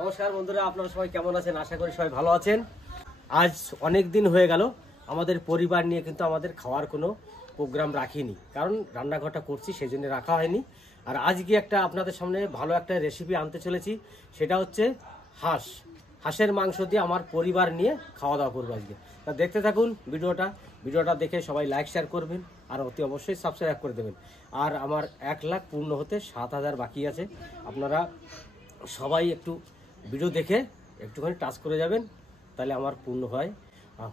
নমস্কার বন্ধুরা, আপনারা সবাই কেমন আছেন? আশা করি সবাই ভালো আছেন। আজ অনেক দিন হয়ে গেল আমাদের পরিবার নিয়ে কিন্তু আমাদের খাওয়ার কোনো প্রোগ্রাম রাখিনি, কারণ রান্নাঘরটা করছি সেই জন্য রাখা হয়নি। আর আজকে একটা আপনাদের সামনে ভালো একটা রেসিপি আনতে চলেছি, সেটা হচ্ছে হাঁসের মাংস দিয়ে আমার পরিবার নিয়ে খাওয়া দাওয়া করবো আজকে। তা দেখতে থাকুন ভিডিওটা দেখে সবাই লাইক শেয়ার করবেন আর অতি অবশ্যই সাবস্ক্রাইব করে দেবেন। আর আমার 1 লাখ পূর্ণ হতে 7,000 বাকি আছে। আপনারা সবাই একটু ভিডিও দেখে একটুখানি টাচ করে যাবেন, তাহলে আমার পূর্ণ হয়।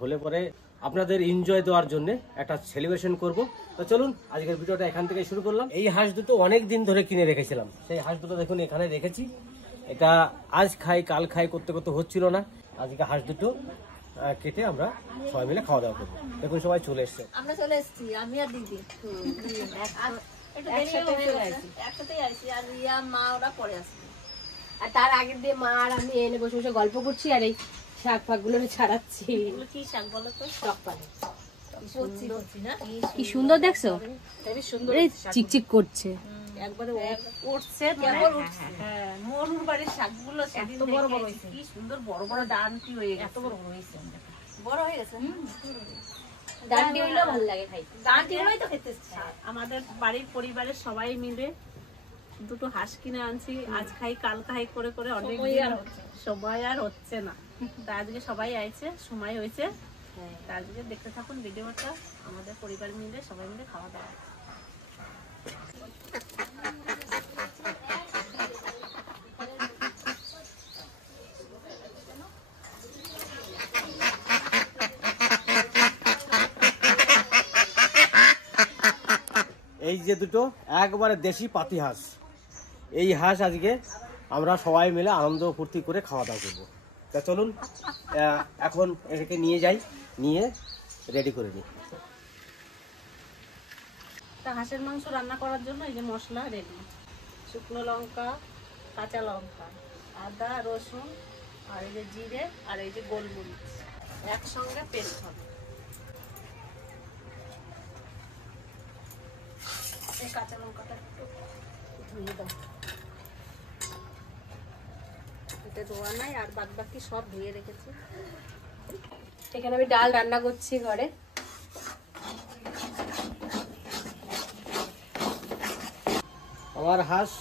হলে পরে আপনাদের এনজয় দেওয়ার জন্য একটা সেলিব্রেশন করব। তো চলুন আজকের ভিডিওটা এখান থেকে শুরু করলাম। এই হাঁস দুটো অনেক দিন ধরে কিনে রেখেছিলাম, সেই হাঁস দুটো দেখুন এখানে রেখেছি। এটা আজ খাই কাল খাই করতে করতে হচ্ছিল না, আজকে হাঁস দুটো কেটে আমরা সবাই মিলে খাওয়া দাওয়া করবো। দেখুন সবাই চলে এসছে। আমরা চলে এসেছি, আমি আর দিদি একসাথেই আইছি, আর রিয়া মা ওরা পরে আসছে। আর তার আগের দিয়ে মা আর আমি এনে বসে বসে গল্প করছি আর এই শাক ফাক গুলো ছাড়াচ্ছি। কি শাক বলো তো? কি সুন্দর দেখছো, চিকচিক করছে, একবারে উঠছে কেবল উঠছে। হ্যাঁ, মরুর বাড়ির শাকগুলো এত বড় বড় হয়েছে, কি সুন্দর বড় বড় ডানটি হয়ে গেছে, এত বড় বড় হয়েছে, বড় হয়ে গেছে। ডান্ডি হইলেও ভালো লাগে খাইতে, ডানটি হলেই তো খেতে ইচ্ছে। আমাদের বাড়ির পরিবারের সবাই মিলে দুটো হাঁস কিনে আনছি, আজ খাই কাল খাই করে করে অনেক সময় আর হচ্ছে না। তা আজকে সবাই আইছে, সময় হয়েছে। তা আজকে দেখতে থাকুন ভিডিওটা, আমাদের পরিবার মিলে সবাই মিলে খাওয়া দাওয়া। এই যে দুটো একবারে দেশি পাতি হাঁস, এই হাঁস আজকে আমরা সবাই মিলে আনন্দ ফুর্তি করে খাওয়া দাওয়া করবো। তা চলুন এখন এটাকে নিয়ে রেডি করে নিই। তা হাঁসের মাংস রান্না করার জন্য এই যে মশলা রেডি, শুকনো লঙ্কা, কাঁচা লঙ্কা, আদা রসুন, আর এই যে জিরে, আর এই যে গোলমরিচ একসঙ্গে পেস্ট হবে। এই কাঁচা লঙ্কাটা একটু ধুয়ে দাও, এটা ধোয়া নাই, আর বাদ বাকি সব ধুয়ে রেখেছি। এখানে আমি ডাল রান্না করছি ঘরে। আমার হাঁস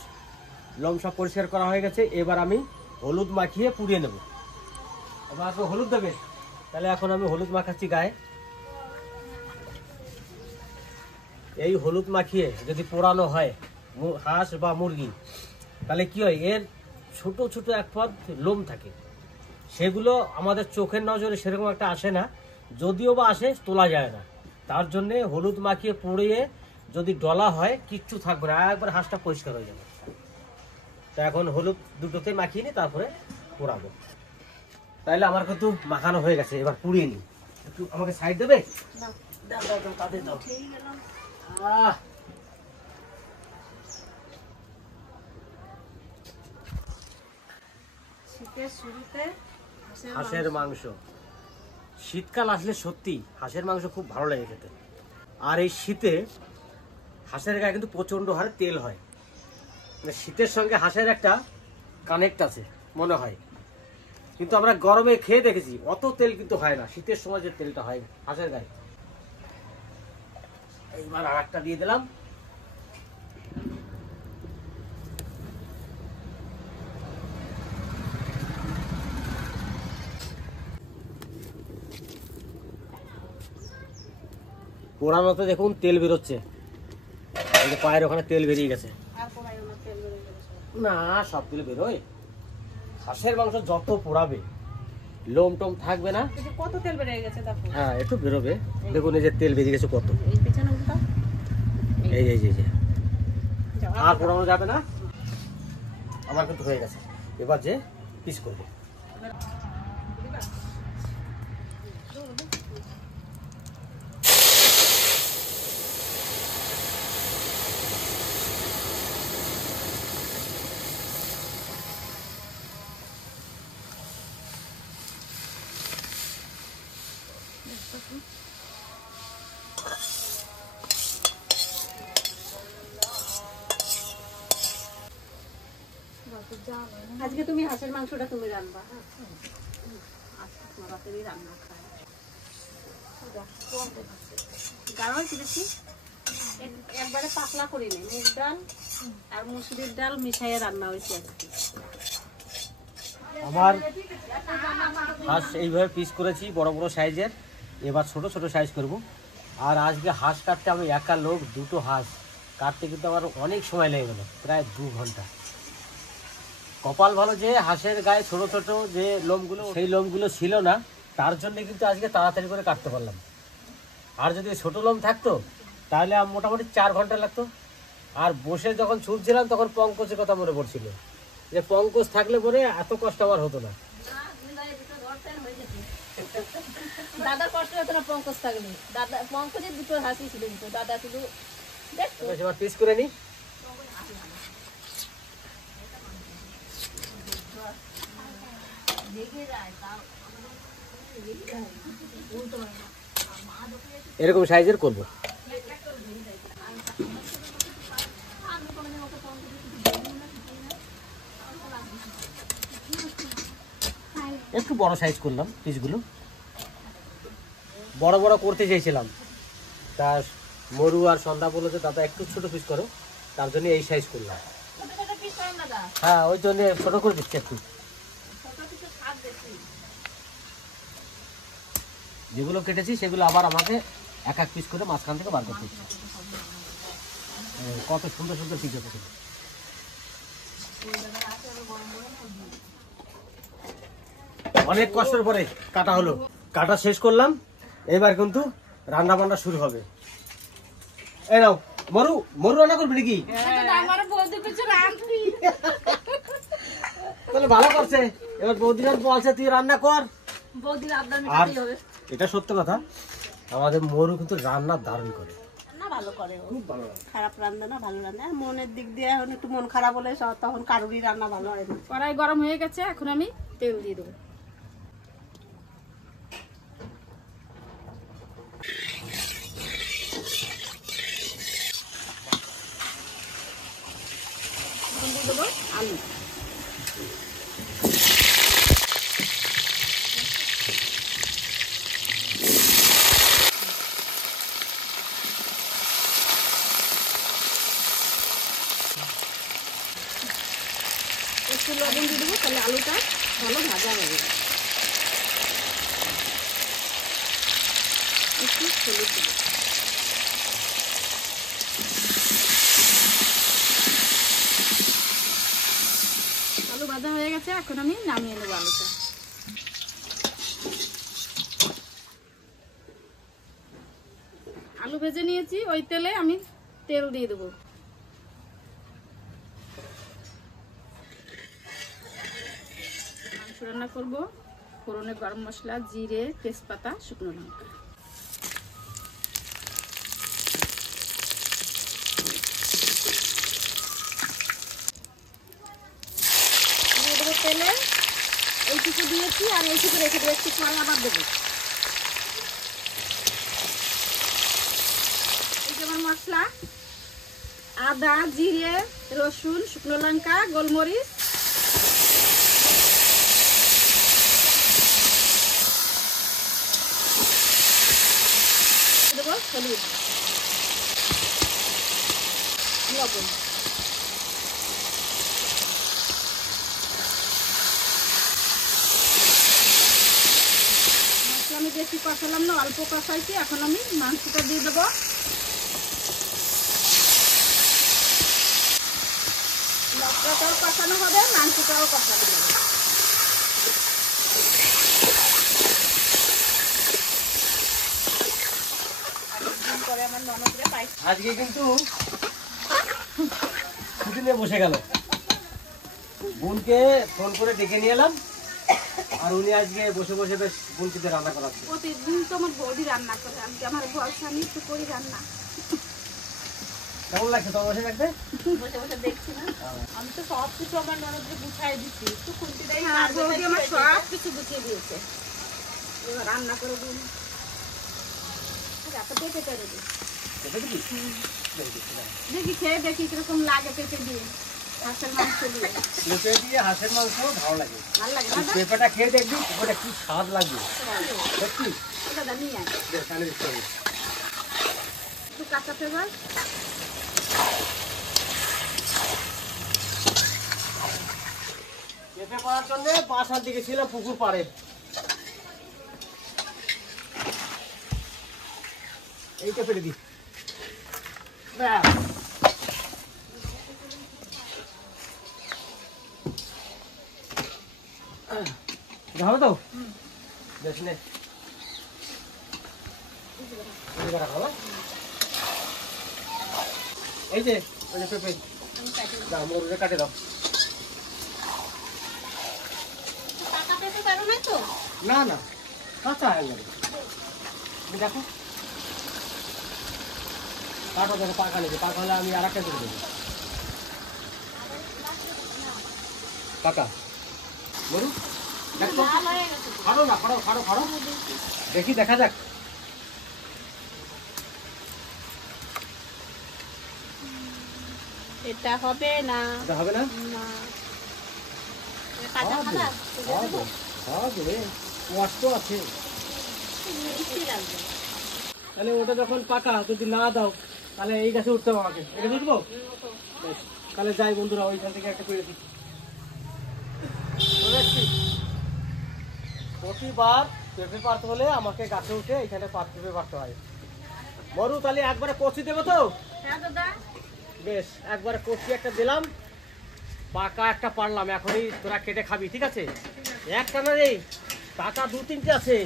লোম সব পরিষ্কার করা হয়ে গেছে, এবার আমি হলুদ মাখিয়ে পুড়িয়ে নেব। আমাকে হলুদ দেবে, তাহলে এখন আমি হলুদ মাখাচ্ছি গায়ে। এই হলুদ মাখিয়ে যদি পোড়ানো হয় হাঁস বা মুরগি, তাহলে কি হয়, এর ছোট ছোট এক পদ লোম থাকে, সেগুলো আমাদের চোখের নজরে সেরকম একটা আসে না, যদিও বা আসে তোলা যায় না। তার জন্যে হলুদ মাখিয়ে পুড়িয়ে যদি ডলা হয় কিচ্ছু থাকবে না, একবার হাঁসটা পরিষ্কার হয়ে যাবে। তো এখন হলুদ দুটোতে মাখিয়ে নিই, তারপরে পোড়াবো। তাইলে আমার কিন্তু মাখানো হয়ে গেছে, এবার পুড়িয়ে নিই। একটু আমাকে সাইড দেবে? তাদের দাও। শীতের শুরুতে হাঁসের মাংস, শীতকাল আসলে সত্যি হাঁসের মাংস খুব ভালো লাগে খেতে। আর এই শীতে হাঁসের গায়ে কিন্তু প্রচন্ড হারে তেল হয়, শীতের সঙ্গে হাঁসের একটা কানেক্ট আছে মনে হয়। কিন্তু আমরা গরমে খেয়ে দেখেছি অত তেল কিন্তু হয় না, শীতের সময় যে তেলটা হয় হাঁসের গায়ে। এইবার আর একটা দিয়ে দিলাম। পোড়ানোতে দেখুন তেল বেরোচ্ছে, এই যে পায়ের ওখানে তেল বেরিয়ে গেছে। না, সব তেল বেরোয়। হাঁসের মাংস যত পোড়াবে লোম টোম থাকবে না। কত তেল বেরিয়ে গেছে দেখো। হ্যাঁ, একটু বেরোবে, দেখুন এই যে তেল বেরিয়ে গেছে কত। এই পেছনে উল্টা, এই যে আর পোড়ানো যাবে না। আমার কিন্তু হয়ে গেছে, এবার যে পিস করবো। আজকে তুমি হাঁসের মাংসটা তুমি রান্না। আজকে তোমার রাতেরই রান্না খায় গাড়ল কিনেছি একবারে পাতলা করি নি, মুগ ডাল আর মুসুরির ডাল মিশাইয়ে রান্না হয়েছে আজকে। আমার হাঁস এইভাবে পিস করেছি বড় বড় সাইজের, এবার ছোট ছোট সাইজ করব। আর আজকে হাঁস কাটতে আমি একা লোক, দুটো হাঁস কাটতে কিন্তু আমার অনেক সময় লেগে গেল, প্রায় 2 ঘন্টা। কপাল ভালো যে হাঁসের গায়ে ছোট ছোট যে লোমগুলো, সেই লোমগুলো ছিল না, তার জন্য কিন্তু আজকে তাড়াতাড়ি করে কাটতে পারলাম। আর যদি ছোট লোম থাকতো তাহলে মোটামুটি 4 ঘন্টা লাগতো। আর বসে যখন ছুটছিলাম তখন পঙ্কজের কথা মনে পড়ছিল, যে পঙ্কজ থাকলে পরে এত কষ্ট আমার হতো না। দাদার কষ্ট হতো না পঙ্কজ থাকলে, দাদা পঙ্কজের দুটো হাসি ছিল, দাদা শুধু দেখতো। এবার পিস করে নিই। এরকম সাইজের করব। একটু বড় সাইজ করলাম পিসগুলো, বড় বড় করতে চাইছিলাম, তা মরু আর সন্ধ্যা বললো যে দাদা একটু ছোট পিস করো, তার জন্য এই সাইজ করলাম। হ্যাঁ, ওই জন্য ছোট করে দিচ্ছি একটু। যেগুলো কেটেছি সেগুলো আবার আমাকে এক এক পিস করে মাঝখান থেকে বার করতে হচ্ছে। কত সুন্দর সুন্দর পিস হচ্ছে। অনেক কষ্টের পরে কাটা হলো, কাটা শেষ করলাম। এবার কিন্তু রান্না বান্না শুরু হবে। এই নাও, মরু মরু রান্না করবি নাকি? আমার বৌদি কিছু রাখবি তাহলে ভালো করছে, এবার বৌদি বলছে তুই রান্না কর। বৌদির আবদার আর মেটাতেই হবে। এটা সত্য কথা, আমাদের মরু কিন্তু রান্না দারুণ করে, রান্না ভালো করে ও, খুব ভালো। খারাপ রান্না না, ভালো রান্না। আর মনের দিক দিয়ে এখন একটু মন খারাপ হলে তখন কারোরই রান্না ভালো হয় না। কড়াই গরম হয়ে গেছে, এখন আমি তেল দিয়ে দেবো। দিয়ে দেবো আলু। একটু লবণ দিয়ে দেবো, তাহলে আলুটা ভালো ভাজা হবে। একটু হলুদ দেবো। আলু ভাজা হয়ে গেছে, এখন আমি নামিয়ে নেবো আলুটা। আলু ভেজে নিয়েছি, ওই তেলে আমি তেল দিয়ে দেবো। মাংস রান্না করবো, ফোড়নে গরম মশলা, জিরে, তেজপাতা, শুকনো লঙ্কা। দিয়ে দেবো তেলে, এইটুকু দিয়েছি আর এইটুকু রেখে দেবো, একটু পরে আবার দেবো। এই যেমন মশলা, আদা, জিরে, রসুন, শুকনো লঙ্কা, গোলমরিচ, দেবো হলুদ, লবণ। মশলা আমি বেশি কষালাম না, অল্প কষাইছি। এখন আমি মাংসটা দিয়ে দেবো। মশলাটাও কষানো হবে, মাংসটাও কষানো হবে। পরে আমার ননদরে পাইছি। আজকে কিন্তু ছুটি নিয়ে বসে গেল, বোনকে ফোন করে ডেকে নিয়ে এলাম, আর উনি আজকে বসে বসে বেশ বোনকে দিয়ে রান্না করাচ্ছে। প্রতিদিন তো আমার বৌদি রান্না করে, আজকে আমার বয়স, আমি একটু করি রান্না। কেমন লাগছে তোমার বসে থাকতে? বসে বসে দেখছি না, আমি তো সব কিছু আমার ননদকে গুছাই দিচ্ছি, একটু খুন্তি দেয়। হ্যাঁ, বৌদি আমার সব কিছু গুছিয়ে দিয়েছে। এবার রান্না করে দিন, পেঁপে করে দিই। এটা কি? দেখি খেয়ে দেখি কিরকম লাগে পেঁপে দিয়ে। হাঁসের মাংস দিয়ে পেঁপে দিয়ে হাঁসের মাংস ভালো লাগে। ভালো লাগে তুই না পেঁপেটা খেয়ে দেখবি পেঁপেটা কি স্বাদ লাগবে সত্যি। দাদা নিয়ে আয় দে, কানে দিতে হবে। একটু কাঁচা পেঁপে পেঁপে করার জন্য বাসার দিকে ছিলাম পুকুর পাড়ে। এইটা ফেলে দি। ব্যাস। এটা হবে তো? বেশ নে। এদিকে রাখো, হ্যাঁ? এই যে ওই যে পেঁপে দাও, মরুরে কাটে দাও। পাকা পেঁপে পারো না তো না না কাঁচা একবারে। এই দেখো কাটো, দেখো পাকা নেই, পাকা হলে আমি আর একটা করে দেবো। পাকা বলুন দেখো, লাল হয়ে গেছে খাড়ো না, খাড়ো খাড়ো খাড়ো, দেখি দেখা যাক। এটা হবে না এটা হবে না? না কাঁচা হবে, খালা হবে, হবে, কষ্ট আছে। মিষ্টি লাগবে তাহলে ওটা যখন পাকা যদি না দাও তাহলে এই গাছে উঠতে হবে আমাকে, এটা উঠবো। বেশ, তাহলে যাই বন্ধুরা, ওইখান থেকে একটা পেরে দিচ্ছি। প্রতিবার পেঁপে পারতে হলে আমাকে গাছে উঠে এখানে পেঁপে পারতে হয়। মরু তাহলে একবারে কচি দেবো তো? হ্যাঁ দাদা বেশ, একবারে কচি একটা দিলাম, পাকা একটা পারলাম, এখনই তোরা কেটে খাবি, ঠিক আছে? একটা না রে, পাকা 2-3টে আছে।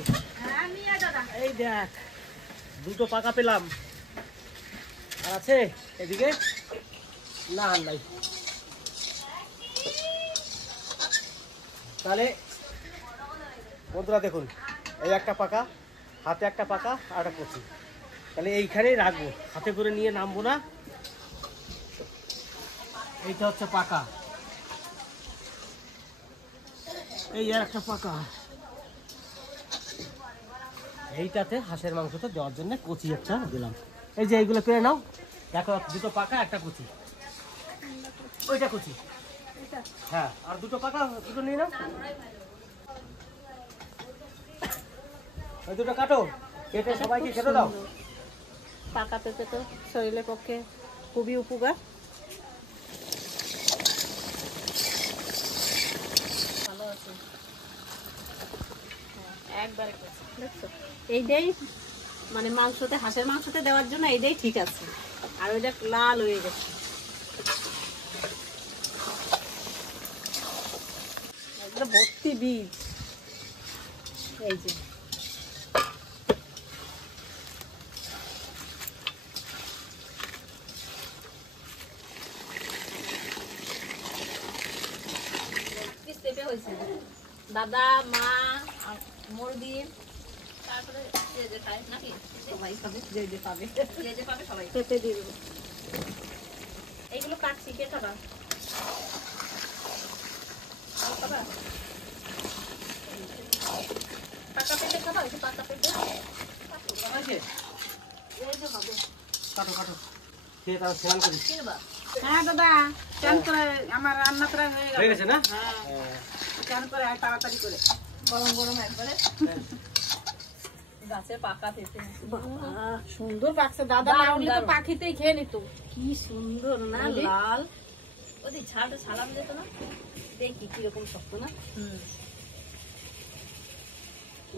হ্যাঁ নিয়ে দাদা এই দেখ, 2টো পাকা পেলাম। আর আছে এদিকে? না আর নাই। তাহলে বন্ধুরা দেখুন, এই একটা পাকা, হাতে একটা পাকা আর একটা কচি, তাহলে এইখানেই রাখবো, হাতে করে নিয়ে নামবো না। এইটা হচ্ছে পাকা, এই আর একটা পাকা, এইটাতে হাঁসের মাংসটা দেওয়ার জন্য কচি একটা দিলাম। এই যে এইগুলো পেরে নাও, দেখো 2টো পাকা একটা কচি, ওইটা কচি, হ্যাঁ, আর 2টো পাকা, 2টো নিয়ে নাও। ওই 2টো কাটো, কেটে সবাইকে খেতে দাও। পাকা পেঁপে তো শরীরের পক্ষে খুবই উপকার। ভালো আছে একবারে দেখছো, এইটাই মানে মাংসতে, হাঁসের মাংসতে দেওয়ার জন্য এইটাই ঠিক আছে। আর ওইটা লাল হয়ে গেছে, একদম ভর্তি বীজ। এই যে পেঁপে হয়েছে, দাদা মা মুরগি, তারপরে যে যে খায় নাকি সবাই খাবে, যে যে পাবে, যে যে পাবে সবাই পেঁপে দিয়ে দেবো। এইগুলো কাটছি, কে খাবা? খাবা পাকা পেঁপে খাবা? একটু পাকা পেঁপে আছে? এই যে হবে। কাটো কাটো, খেয়ে তার স্নান করি। কি নেবা? হ্যাঁ দাদা, চান করে আমার রান্না প্রায় হয়ে হয়ে গেল। গেছে না? হ্যাঁ, চান করে আর তাড়াতাড়ি করে গরম গরম একবারে গাছের পাকা পেঁপে। সুন্দর পাকছে দাদা, না হলে তো পাখিতেই খেয়ে নিত। কি সুন্দর না লাল, ওই ছালটা ছালাম যেত না, দেখি কিরকম শক্ত না,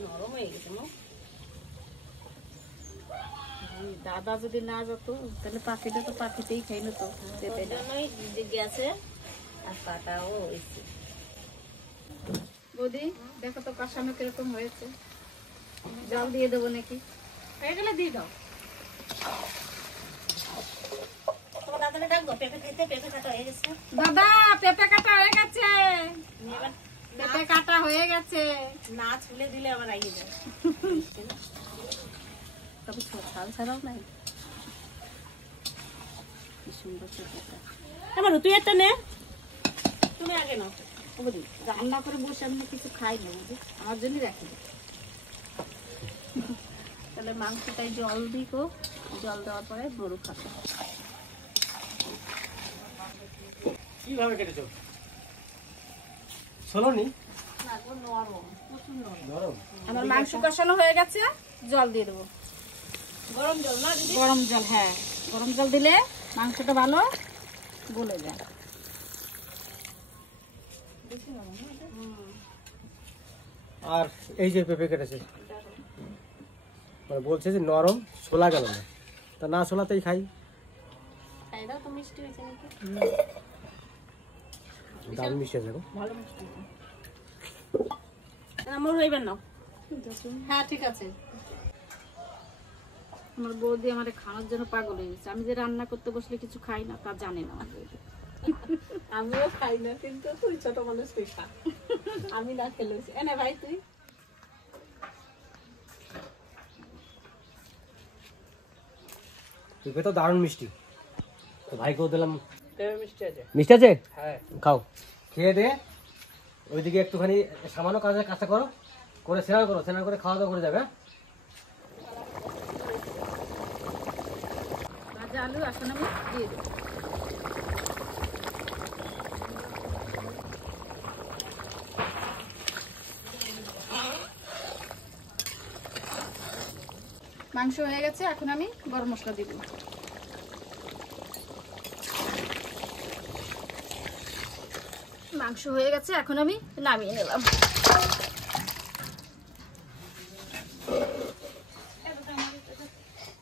নরম হয়ে গেছে না। দাদা যদি না যেত তাহলে পাখিটা তো পাখিতেই খেয়ে নিত। ওই জন্যই যে গেছে আর পাটাও হয়েছে। বৌদি দেখো তো কষানো কিরকম হয়েছে, জল দিয়ে দেবো নাকি? হয়ে গেলে দিয়ে দাও। তোমার দাদাকে ডাকবো, পেঁপে খেতে, পেঁপে কাটা হয়ে গেছে। দাদা পেঁপে কাটা হয়ে গেছে, এবার পেঁপে কাটা হয়ে গেছে। না ছুলে দিলে আবার আইয়ে যায়। তবে ছাল ছাড়াও নাই, কি সুন্দর পেঁপেটা। এবার তুই একটা নে, তুমি আগে নাও। বৌদি রান্না করে বসে আমি কিছু খাই না, বৌদি আমার জন্যই রাখি। তাহলে মাংসটাই জল দিকো, জল দেওয়ার পরে গরু খাবে। কিভাবে কেটেছো? ছোলনি? নরম। আমার মাংস কষানো হয়ে গেছে, জল দিয়ে দেবো। গরম জল না দিদি? গরম জল, হ্যাঁ গরম জল দিলে মাংসটা ভালো গলে যায়। আর এই যে পেঁপে কেটেছে, মানে বলছে যে নরম, ছোলা গেল না, তা না ছোলাতেই খাই। খাইদাও তো, মিষ্টি হয়েছে নাকি? দারুণ মিষ্টি আছে গো। ভালো মিষ্টি। আমার হইবেন না। হ্যাঁ ঠিক আছে। আমার বৌদি আমার খাওয়ার জন্য পাগল হয়ে গেছে। আমি যে রান্না করতে বসলে কিছু খাই না, তা জানে না আমার বৌদি। আমিও খাই না, কিন্তু তুই ছোট মানুষ, তুই খা। আমি না খেলে এনে ভাই তুই। পেঁপে তো দারুণ মিষ্টি, তো ভাইকেও দিলাম। মিষ্টি আছে। মিষ্টি আছে? হ্যাঁ। খাও, খেয়ে দে। ওইদিকে একটুখানি সামান্য কাজটা করো, করে স্নান করে খাওয়া দাওয়া করে যাবে। ভাজা আলু এখন আমি দিয়ে দেবো। মাংস হয়ে গেছে, এখন আমি গরম মশলা দিব। মাংস হয়ে গেছে, এখন আমি নামিয়ে নিলাম।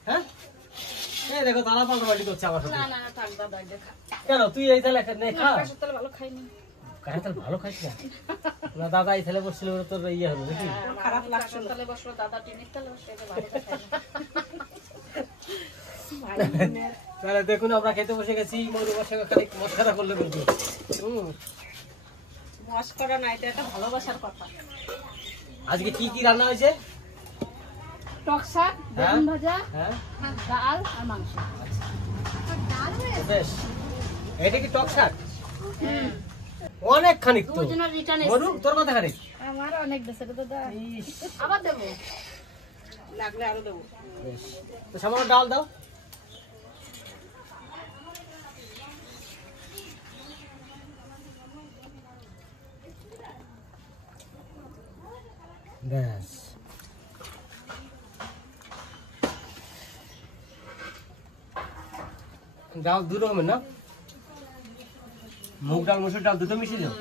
হ্যাঁ, এই দেখো তালা পাল্টা বাড়ি করছে আমার সাথে। না না না, থাক দাদা, দেখা। কেন তুই এই তাহলে একটা নে খা। কাঁচা তেল ভালো খাইনি। কাঁচা তেল ভালো খাইস না? না দাদা এই তাহলে বসছিল, ওরা তোর ইয়ে হবে নাকি? খারাপ লাগছে না। তাহলে বসলো দাদা, টিনের তেলে বসে ভালো খাই না। তাহলে দেখুন আমরা খেতে বসে গেছি, মরু বসে খালি মশলা করলে বলবো। মস্করা না, এটা একটা ভালোবাসার কথা। আজকে কি কি রান্না হয়েছে? টক শাক, বেগুন ভাজা, হ্যাঁ ডাল আর মাংস। বেশ, এটা কি টক শাক? অনেক খানিক তো। দুজনের রিটার্ন মরু তোর মাথা খানিক। আমার অনেক দেশে দাদা, ইস, আবার দেবো। লাগলে আরো দেবো। বেশ, তো সামান্য ডাল দাও। ব্যাস, ডাল দু রকমের না? মুগ ডাল মসুর ডাল দুটো মিশিয়ে দাও।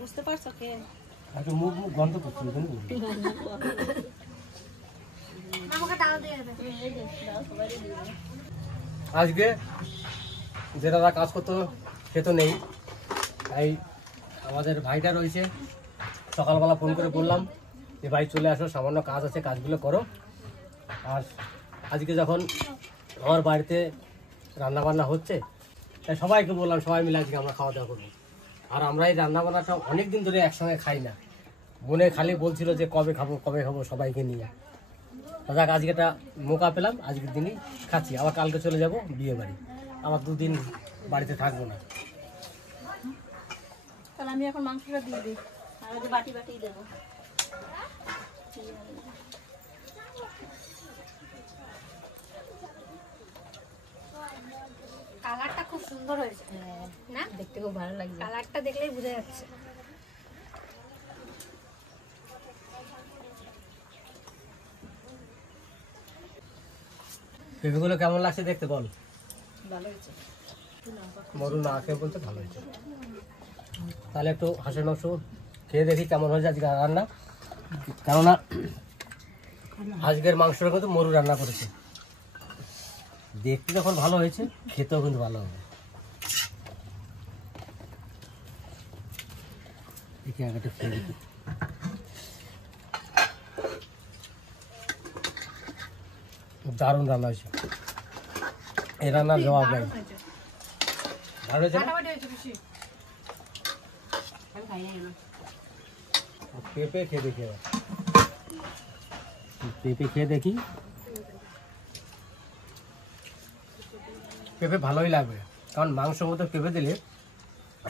বুঝতে পারছো কে? একটু মুগ মুগ গন্ধ করছে ওই জন্য বলছি। আমাকে ডাল দিয়ে দেবে। এই যে ডাল সবাই দিয়ে দেবে। আজকে যে দাদা কাজ করতো সে তো নেই, তাই আমাদের ভাইটা রয়েছে। সকালবেলা ফোন করে বললাম যে ভাই চলে আসো, সামান্য কাজ আছে, কাজগুলো করো। আর আজকে যখন আমার বাড়িতে রান্নাবান্না হচ্ছে, তাই সবাইকে বললাম সবাই মিলে আজকে আমরা খাওয়া দাওয়া করবো। আর আমরা এই রান্নাবান্নাটা অনেক দিন ধরে একসঙ্গে খাই না। বোনে খালি বলছিল যে কবে খাবো সবাইকে নিয়ে। দাদা আজকে একটা মৌকা পেলাম, আজকের দিনই খাচ্ছি। আবার কালকে চলে যাব বিয়ে বাড়ি, আবার দুদিন বাড়িতে থাকবো না। তাহলে আমি এখন মাংসটা দিয়ে দিই, আর ওই যে বাটি বাটি দেবো। কালারটা খুব সুন্দর হয়েছে না? দেখতে খুব ভালো লাগছে, কালারটা দেখলেই বোঝা যাচ্ছে। পেঁপেগুলো কেমন লাগছে দেখতে বল। ভালো হয়েছে। মরু না খেয়ে বলতে ভালো হয়েছে। তাহলে একটু হাঁসের মাংস খেয়ে দেখি কেমন হয়েছে আজকে রান্না। কেননা আজকের মাংসটা কিন্তু মরু রান্না করেছে। দেখতে যখন ভালো হয়েছে, খেতেও কিন্তু ভালো হবে। দেখি আগে খেয়ে দেখি। দারুণ রান্না হয়েছে, এই রান্নার জবাব নাই। ভালো হয়েছে না? পেঁপে খেয়ে দেখি এবার। পেঁপে খেয়ে দেখি, পেঁপে ভালোই লাগবে, কারণ মাংসের মধ্যে পেঁপে দিলে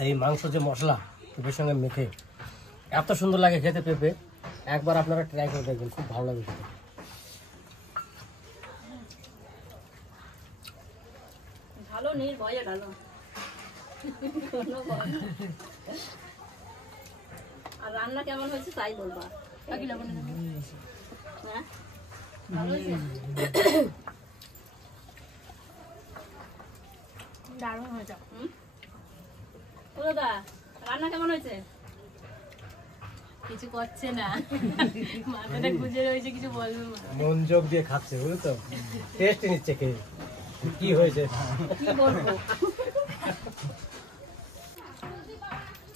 এই মাংস যে মশলা পেঁপের সঙ্গে মেখে এত সুন্দর লাগে খেতে পেঁপে। একবার আপনারা ট্রাই করে দেখবেন, খুব ভালো লাগে খেতে। ভালো নির্ভয়ে ডালো কোনো ভয় নেই। আর রান্না কেমন হয়েছে তাই বলবা। হ্যাঁ ভালো হয়েছে? দারুণ হয়েছে। ও দাদা রান্না কেমন হয়েছে? কিছু করছে না, মাথাটা গুজে রয়েছে, কিছু বলবে না। মনোযোগ দিয়ে খাচ্ছে বুঝলো তো, টেস্ট নিচ্ছে কে কি হয়েছে। কি বলবো?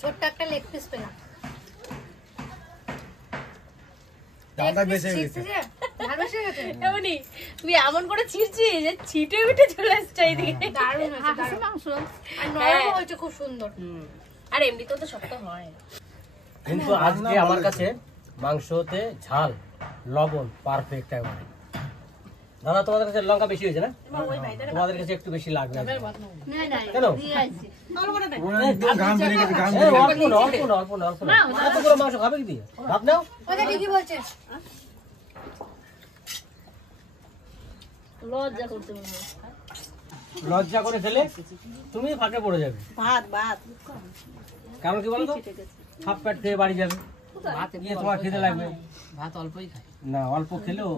ছোট্ট একটা লেগ পিস পেলাম। দাদা বেঁচে গেছে। এমনই তুই এমন করে ছিঁড়ছিস যে ছিটে উঠে চলে আসছে এইদিকে। দারুণ হয়েছে মাংস, আর নরম হয়েছে খুব সুন্দর। আর এমনিতেও তো শক্ত হয়। কিন্তু আজকে আমার কাছে মাংসতে ঝাল লবণ পারফেক্ট একবারে। দাদা তোমাদের কাছে লঙ্কা বেশি হয়েছে না? তোমাদের কাছে একটু বেশি লাগবে। কেন? অল্প না, অল্প না, অল্প না, অল্প না। এত বড় মাংস খাবে কি দিয়ে? ভাত নাও। ঠিকই বলছে। লজ্জা করতে মনে হয়। লজ্জা করে ফেলে তুমি ফাঁকে পড়ে যাবে। ভাত ভাত কারণ কি বলো তো, হাফ প্যাট খেয়ে বাড়ি যাবে, গিয়ে তোমার খেতে লাগবে। ভাত অল্পই খাই না অল্প খেলেও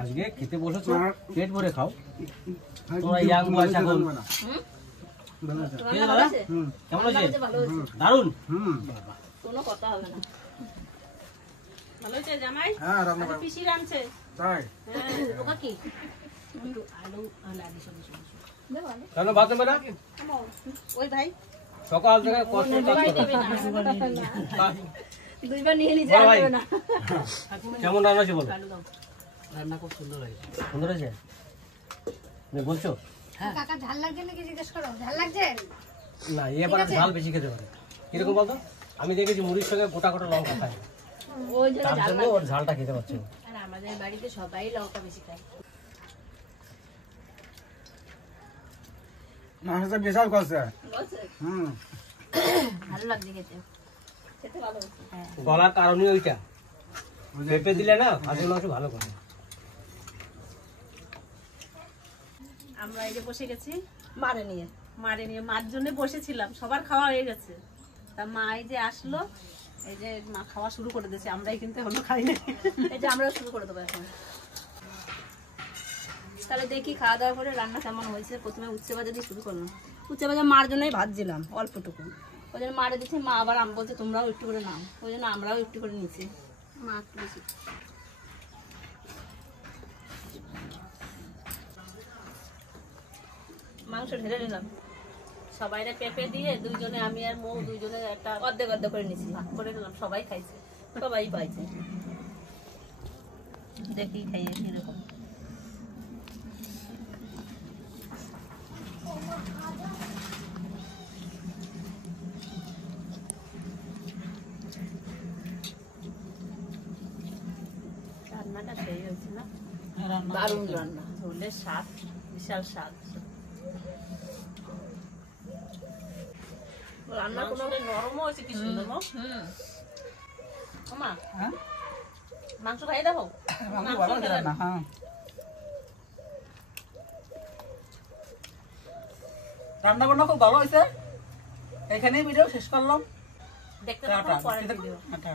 আজকে খেতে বসেছো, পেট ভরে খাও। তোমরা ইয়াং বয়স এখন। কেমন দাদা? কেমন হয়েছে? ভালো হয়েছে, দারুন। কোনো কথা হবে না। ভালো হয়েছে জামাই? হ্যাঁ রান্না আচ্ছা, পিসি রাঁধছে। তাই হ্যাঁ ওকা কি? কেন ভাত নেবে না? ওই ভাই সকাল থেকে কষ্ট কাজ করো। দুইবার নিয়ে নিচে বড় ভাই, আসবে না। কেমন রান্না হয়েছে বলো? রান্না খুব সুন্দর হয়েছে সুন্দর হয়েছে? তুমি বলছো? কাকা ঝাল লাগছে নাকি জিজ্ঞেস করো। ঝাল লাগছে? না এবার ঝাল বেশি খেতে পারে। কিরকম বলতো, আমি দেখেছি মুড়ির সঙ্গে গোটা গোটা লঙ্কা খায়, ওই জন্য তার ঝাল জন্য ওর ঝালটা খেতে পারছে না। আর আমাদের বাড়িতে সবাই লঙ্কা বেশি খায়। মাংসটা বিশাল করছে। বলছে, ভালো লাগছে খেতে। খেতে ভালো হচ্ছে। গলার কারণই ওইটা, পেঁপে দিলে না হাঁসের মাংস ভালো করে। আমরা এই যে বসে গেছি মারে নিয়ে মার জন্য বসেছিলাম, সবার খাওয়া হয়ে গেছে। তা মা এই যে আসলো, এই যে মা খাওয়া শুরু করে দিয়েছে, আমরাই কিন্তু এখনো খাই না। এই যে আমরাও শুরু করে দেবো এখন। তাহলে দেখি খাওয়া দাওয়া করে রান্না কেমন হয়েছে। প্রথমে উচ্ছে ভাজা দিয়ে শুরু করলাম। উচ্ছে ভাজা মার জন্যই ভাজছিলাম অল্পটুকু, ওই জন্য মারে দিচ্ছি। মা আবার আম বলছে তোমরাও একটু করে নাও, ওই জন্য আমরাও একটু করে নিচ্ছি। মা একটু বেশি। মাংস ঢেলে নিলাম, সবাইরে পেঁপে দিয়ে দুইজনে, আমি আর মৌ দুইজনে একটা অর্ধেক অর্ধেক করে নিছি, ভাগ করে নিলাম। সবাই খাইছে, সবাই পাইছে। দেখি খাইয়ে কিরকম। রান্নাটা সেই হয়েছে না, দারুণ রান্না। ঝোলের স্বাদ, বিশাল স্বাদ। রান্না কোনো নরমও হয়েছে, কি সুন্দর। মা মাংস খাই দেখো। রান্না বান্না খুব ভালো হয়েছে। এখানেই ভিডিও শেষ করলাম। দেখতে থাকো পরের ভিডিও। টাটা।